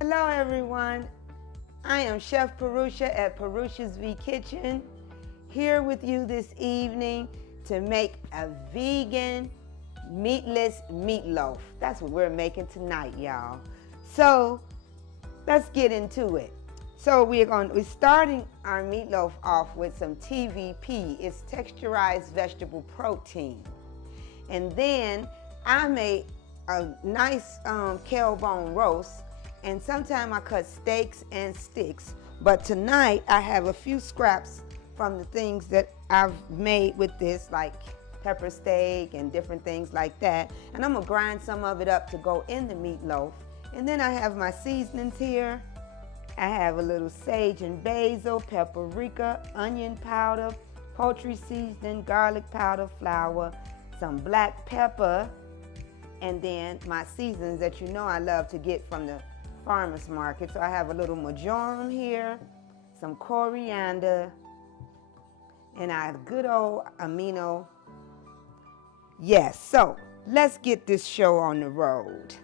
Hello everyone, I am Chef Pahroosha at Pahroosha's V Kitchen, here with you this evening to make a vegan meatless meatloaf. That's what we're making tonight, y'all. So let's get into it. So we're starting our meatloaf off with some TVP. It's texturized vegetable protein. And then I made a nice kale bone roast, and sometimes I cut steaks and sticks. But tonight I have a few scraps from the things that I've made with this, like pepper steak and different things like that. And I'm gonna grind some of it up to go in the meatloaf. And then I have my seasonings here. I have a little sage and basil, paprika, onion powder, poultry seasoning, garlic powder, flour, some black pepper, and then my seasonings that you know I love to get from the farmer's market. So I have a little marjoram here, some coriander, and I have good old amino. Yes, so let's get this show on the road.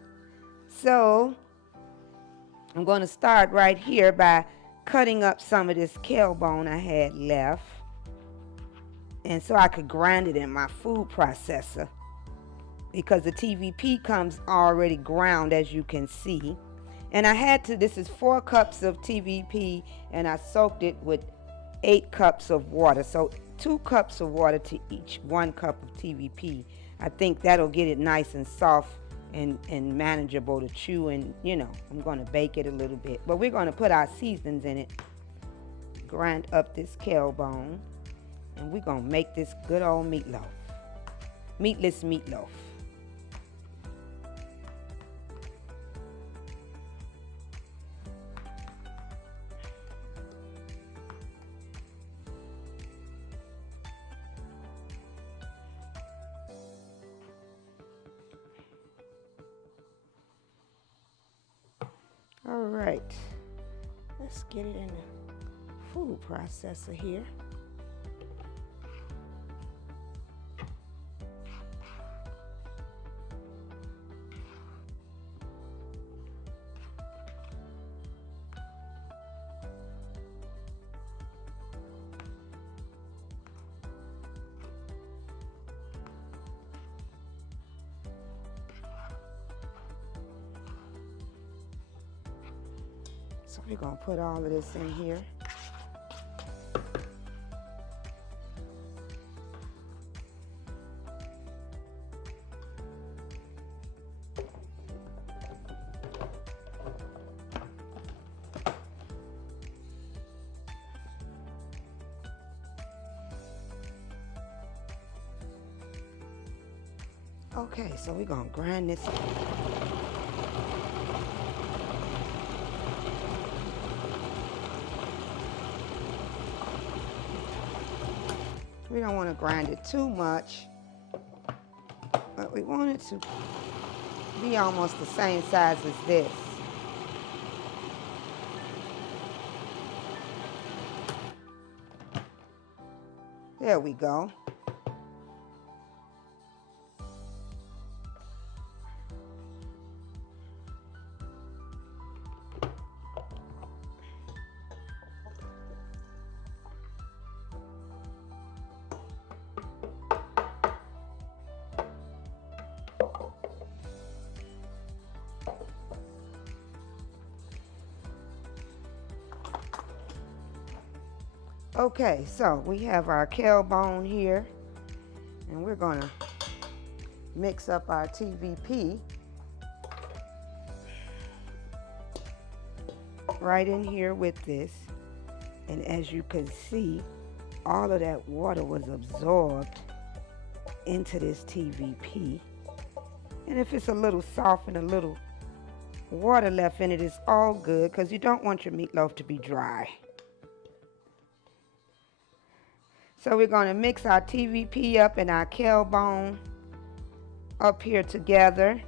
So I'm going to start right here by cutting up some of this kale bone I had left, and so I could grind it in my food processor, because the TVP comes already ground, as you can see. And I had to, this is 4 cups of TVP, and I soaked it with 8 cups of water. So 2 cups of water to each 1 cup of TVP. I think that'll get it nice and soft and manageable to chew, and I'm going to bake it a little bit. But we're going to put our seasonings in it, grind up this kale bone, and we're going to make this good old meatloaf, meatless meatloaf. All right, let's get it in the food processor here. So we're going to put all of this in here. Okay, so we're going to grind this. We don't want to grind it too much, but we want it to be almost the same size as this. There we go. Okay, so we have our kale bone here, and we're going to mix up our TVP right in here with this. And as you can see, all of that water was absorbed into this TVP. And if it's a little soft and a little water left in it, it's all good, because you don't want your meatloaf to be dry. So we're going to mix our TVP up and our kale bone up here together.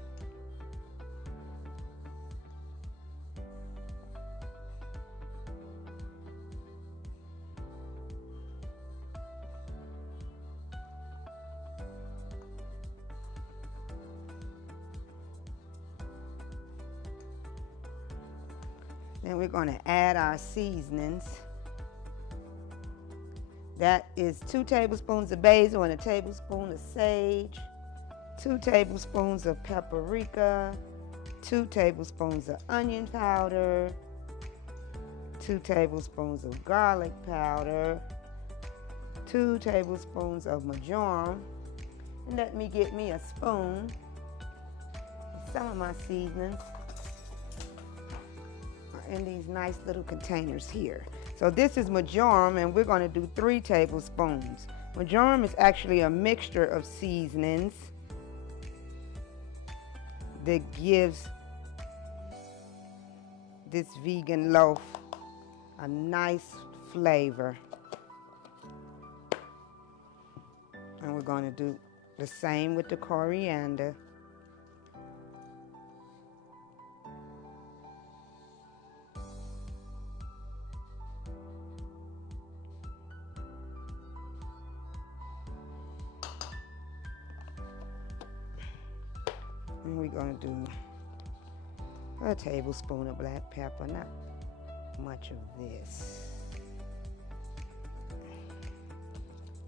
Then we're going to add our seasonings. That is 2 tablespoons of basil and a tablespoon of sage, 2 tablespoons of paprika, 2 tablespoons of onion powder, 2 tablespoons of garlic powder, 2 tablespoons of marjoram, and let me get me a spoon. Some of my seasonings are in these nice little containers here. So this is marjoram, and we're going to do 3 tablespoons. Marjoram is actually a mixture of seasonings that gives this vegan loaf a nice flavor. And we're going to do the same with the coriander. And we're going to do a tablespoon of black pepper, not much of this.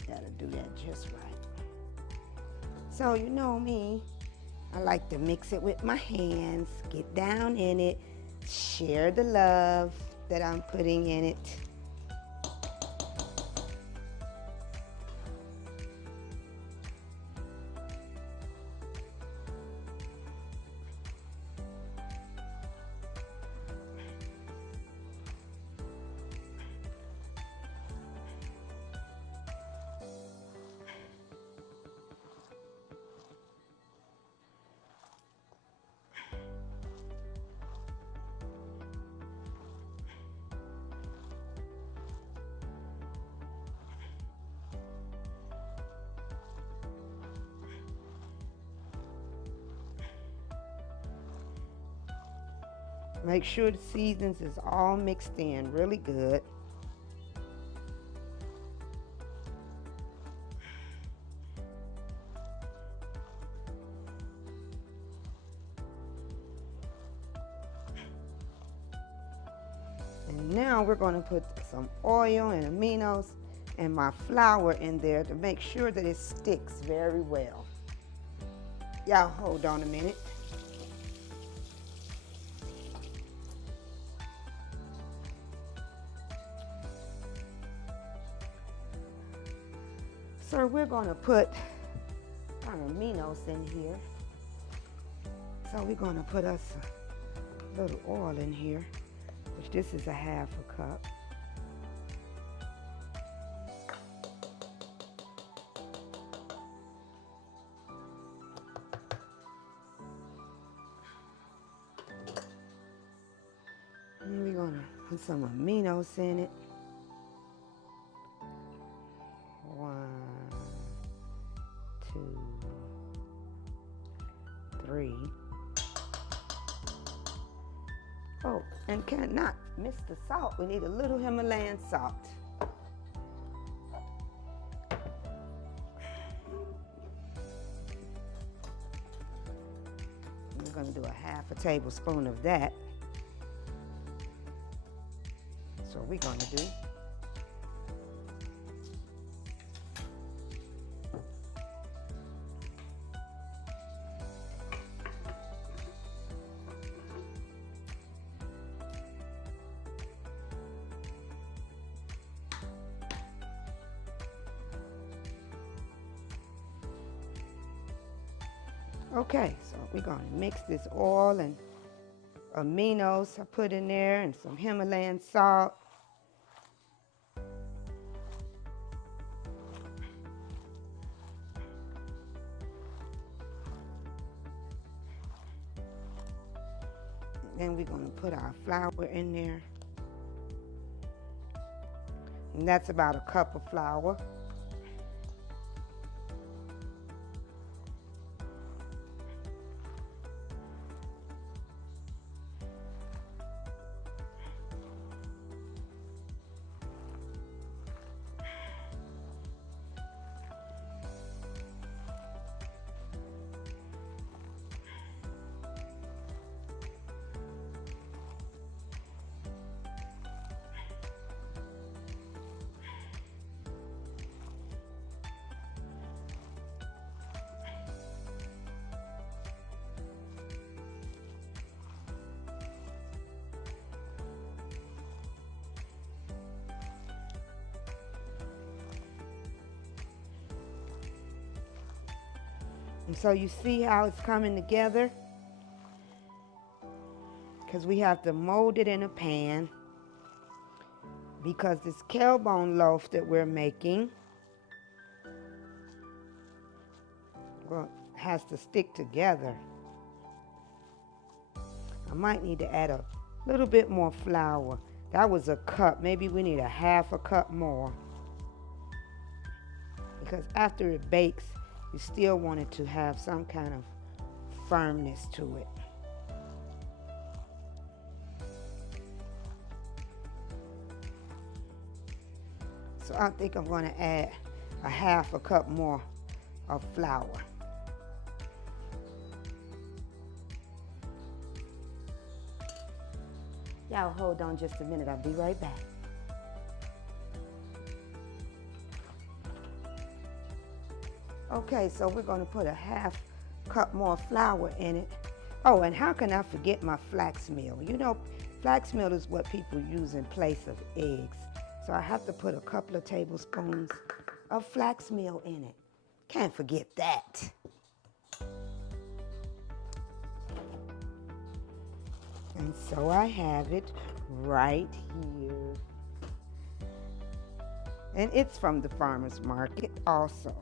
Gotta do that just right. So you know me, I like to mix it with my hands, get down in it, share the love that I'm putting in it. Make sure the seasonings is all mixed in really good. And now we're going to put some oil and aminos and my flour in there to make sure that it sticks very well. Y'all hold on a minute. So we're going to put our aminos in here. So we're going to put us a little oil in here, which this is a 1/2 cup. And we're going to put some aminos in it. 1, 2, 3. Oh, and cannot miss the salt. We need a little Himalayan salt. We're going to do a 1/2 tablespoon of that. So we're going to do. Okay, so we're going to mix this oil and aminos I put in there and some Himalayan salt. Then we're going to put our flour in there. And that's about a cup of flour. And so you see how it's coming together? Because we have to mold it in a pan, because this kale bone loaf that we're making, well, has to stick together. I might need to add a little bit more flour. That was a cup. Maybe we need a half a cup more, because after it bakes, you still want it to have some kind of firmness to it. So I think I'm going to add a half a cup more of flour. Y'all hold on just a minute. I'll be right back. Okay, so we're going to put a half cup more flour in it. Oh, and how can I forget my flax meal? You know, flax meal is what people use in place of eggs. So I have to put a couple of tablespoons of flax meal in it. Can't forget that. And so I have it right here. And it's from the farmer's market also.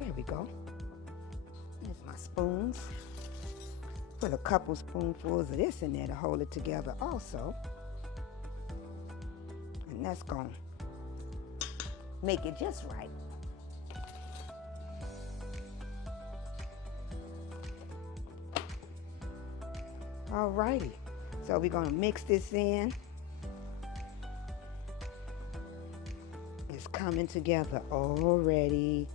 There we go. There's my spoons. Put a couple spoonfuls of this in there to hold it together also. And that's going to make it just right. Alrighty, so we're going to mix this in. It's coming together already.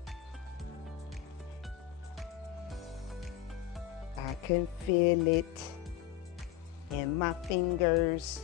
I can feel it in my fingers.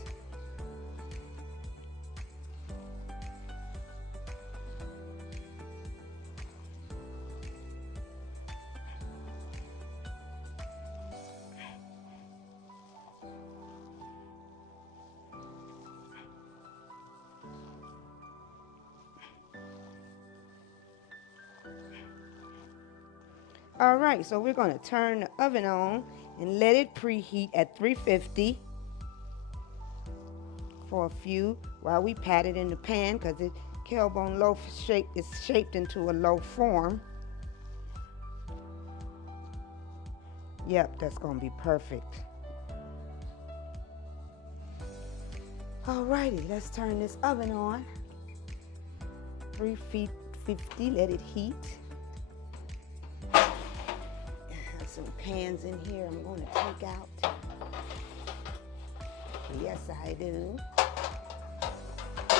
All right, so we're going to turn the oven on and let it preheat at 350 for a few while we pat it in the pan, because the kale bone loaf is shaped into a loaf form. Yep, that's going to be perfect. All righty, let's turn this oven on. 350, let it heat. Some pans in here I'm going to take out. Yes, I do. So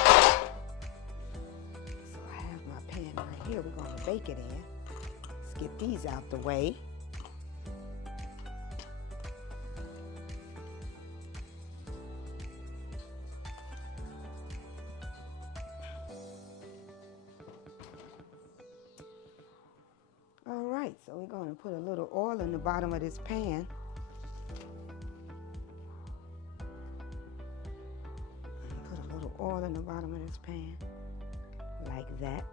I have my pan right here. We're going to bake it in. Let's get these out the way. All right, so we're going to put a little oil in the bottom of this pan. Put a little oil in the bottom of this pan, like that.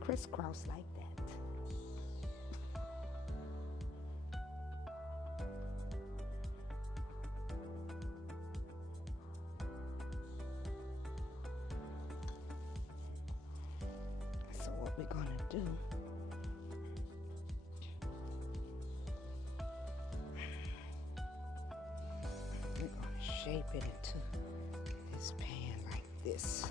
Crisscross like that. So what we're going to do, shape it into this pan like this.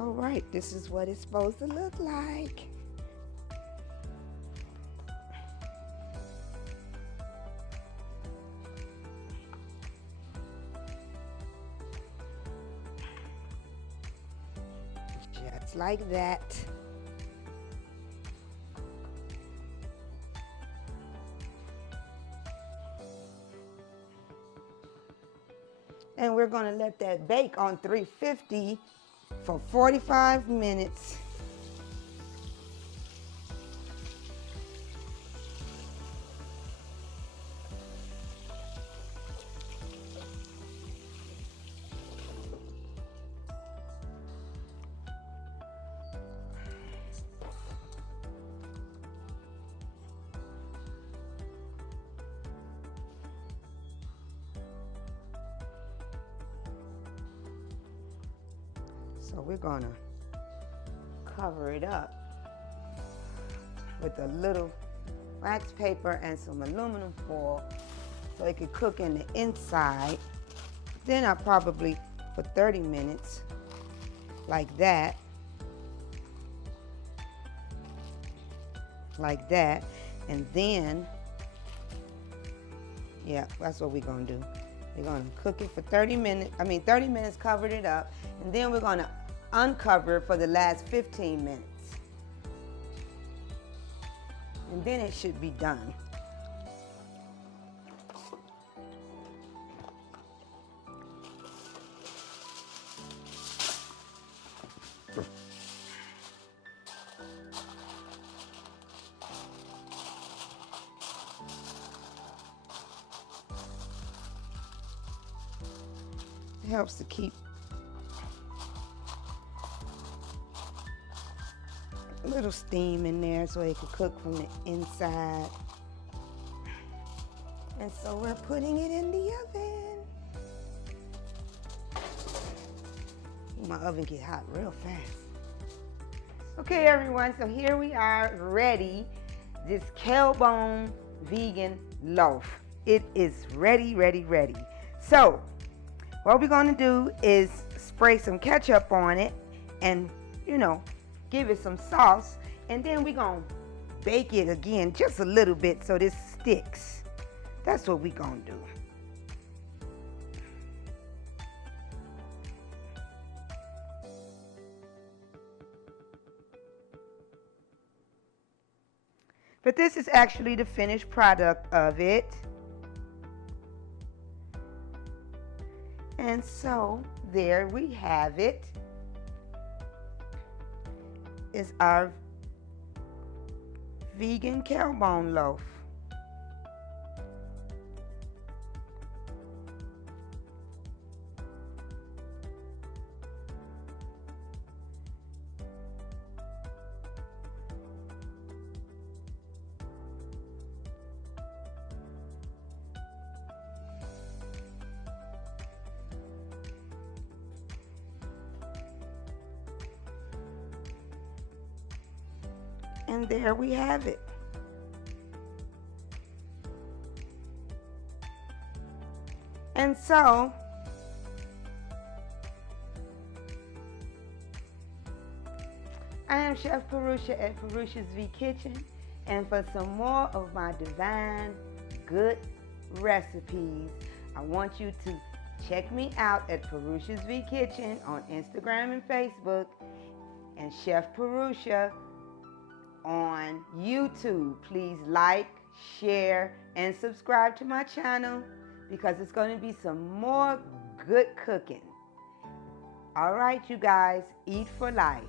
All right, this is what it's supposed to look like. Just like that. And we're going to let that bake on 350 for 45 minutes. So we're going to cover it up with a little wax paper and some aluminum foil so it could cook in the inside. Then I'll probably for 30 minutes like that. Like that. And then, yeah, that's what we're going to do. We're going to cook it for 30 minutes. 30 minutes, covered it up. And then we're going to uncover it for the last 15 minutes. And then it should be done. It helps to keep a little steam in there so it can cook from the inside. And so we're putting it in the oven. Ooh, my oven get hot real fast. Okay, everyone, so here we are ready. This kale bone vegan loaf. It is ready, ready, ready. So what we're going to do is spray some ketchup on it and, give it some sauce. And then we're going to bake it again just a little bit so this sticks. That's what we're going to do. But this is actually the finished product of it. And so there we have it. It's our vegan kale bone loaf. And there we have it. And so, I am Chef Pahroosha at Pahroosha's V Kitchen, and for some more of my divine good recipes, I want you to check me out at Pahroosha's V Kitchen on Instagram and Facebook, and Chef Pahroosha on YouTube. Please like, share, and subscribe to my channel because it's going to be some more good cooking. All right, you guys, eat for life.